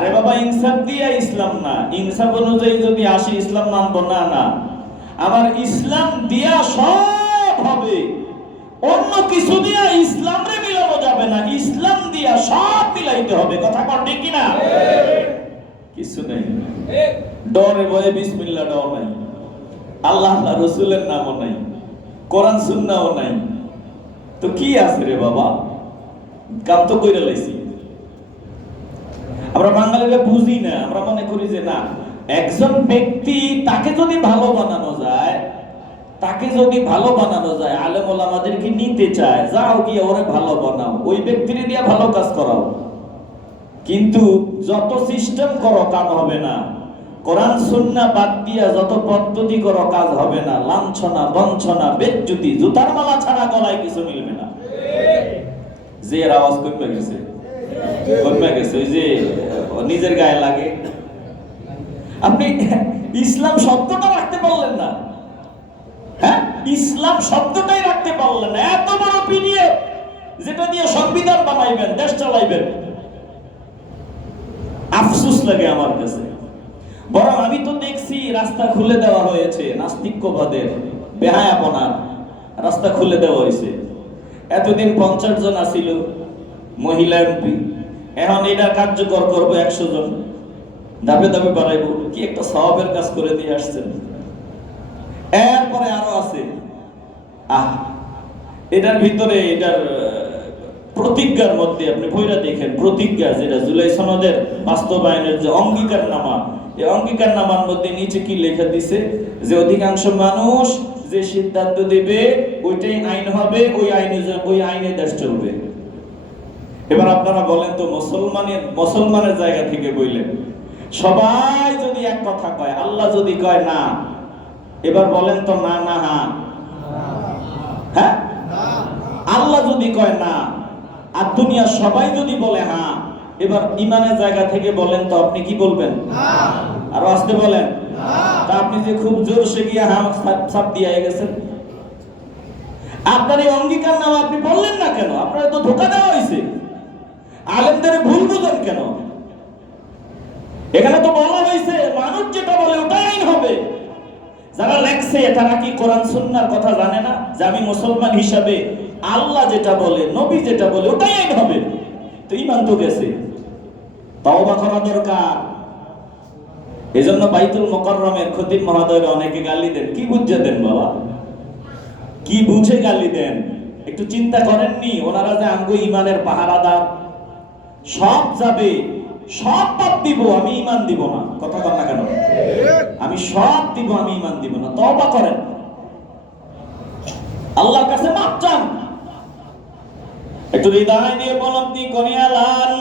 আরে বাবা, ইনসাফ দিয়ে ইসলাম না, ইনসাফ অনুযায়ী যদি আসি ইসলাম মানবো না। না, আমার ইসলাম দিয়া সব হবে, অন্য কিছু দিয়া ইসলাম রে মিলানো যাবে না। ইসলাম দিয়া সব মিলাইতে হবে। কথা কর ঠিক কিনা? কিছু নেই, ডরে ভয়ে বিসমিল্লাহ ডাও নাই, আল্লাহ আল্লাহ রসুলের নামও নাই, কোরআন সুন্নাহও নাই, তো কি আছে রে বাবা? কাম তো কইরা লাইছি। আমরা বাঙালিরা বুঝি না, আমরা মনে করি যে না, একজন ব্যক্তি তাকে যদি ভালো বানানো যায়, আলেম ওলামাদেরকে নিতে চায়, যাও গিয়ে ওরে ভালো বানাও, ওই ব্যক্তিরে দিয়ে ভালো কাজ করাও। কিন্তু যত সিস্টেম করো কাজ হবে না, কোরআন সুন্নাহ বাদ দিয়া যত পদ্ধতি করো কাজ হবে না। লাঞ্ছনা বঞ্চনা বেজ্জতি জুতার মালা ছাড়া গলায় কিছু মিলবে না। যে আওয়াজ কমে গেছে, ওই যে নিজের গায়ে লাগে। আপনি ইসলাম শব্দটা রাখতে পারলেন না, হ্যাঁ, ইসলাম শব্দটাই রাখতে পারলেন না। এত বড় পিডিএফ যেটা দিয়ে সংবিধান বানাইবেন, দেশ চালাইবেন, আফসোস লাগে আমার কাছে। বরং আমি তো দেখছি রাস্তা খুলে দেওয়া হয়েছে, নাস্তিক্যবাদের বেহায়াপনার রাস্তা খুলে দেওয়া হয়েছে। এতদিন 50 জন আসিল মহিলা এমপি, এখন এটা কার্যকর করবো 100 জন, ধাপে ধাপে বাড়াইবো। কি একটা সওয়াবের কাজ করে দিয়ে আসছেন। এরপরে আরো আছে, এটার ভিতরে এটার প্রতিজ্ঞার মধ্যে আপনি বইটা দেখেন, প্রতিজ্ঞা যেটা জুলাই সনদের বাস্তবায়নের যে অঙ্গীকারনামা, এই অঙ্গীকারনামার মধ্যে নিচে কি লেখা দিছে যে অধিকাংশ মানুষ যে সিদ্ধান্ত দেবে ওইটাই আইন হবে, ওই আইনে দেশ চলবে। এবার আপনারা বলেন তো, মুসলমানের জায়গা থেকে বললেন, সবাই যদি এক কথা কয়, আল্লাহ যদি কয় না, এবার বলেন তো না না হ্যাঁ, আল্লাহ যদি কয় না আর দুনিয়া সবাই যদি বলে হ্যাঁ, এবার ইমানের জায়গা থেকে বলেন তো আপনি কি বলবেন? আরো আসতে বলেন। তা আপনি যে খুব জোরসে গিয়ে হ্যাঁ ছাপ দিয়ে গেছেন, আপনার এই অঙ্গীকার নাম আপনি বললেন না কেন? আপনার তো ধোঁকা দেওয়া হয়েছে। আলেমদের ভুল বুঝেন কেন? এখানে তো বলা হয়েছে মানুষ যেটা বলে ওটাই আইন হবে। যারা লেখছে তারা কি কোরআন সুন্নাহর কথা জানে না? যে আমি মুসলমান হিসাবে আল্লাহ যেটা বলে, নবী যেটা বলে ওটাই আইন হবে। তো ঈমান তো গেছে, তওবা করা দরকার। এজন্য বাইতুল মুকাররমের খতিব মহোদয়রা অনেকে গালি দেন। কি বুঝে দেন বাবা? কি বুঝে গালি দেন? একটু চিন্তা করেননি? ওনারা যে আঙ্গু ঈমানের পাহারাদার, সব যাবে, সব বাদ দিব, আমি ঈমান দিব না। কথা বল না কেন? আমি সব দিব, আমি ঈমান দিব না। তওবা করেন, আল্লাহর কাছে মাফ চান, একটু হৃদয় দিয়ে উপলব্ধি করিয়া লান।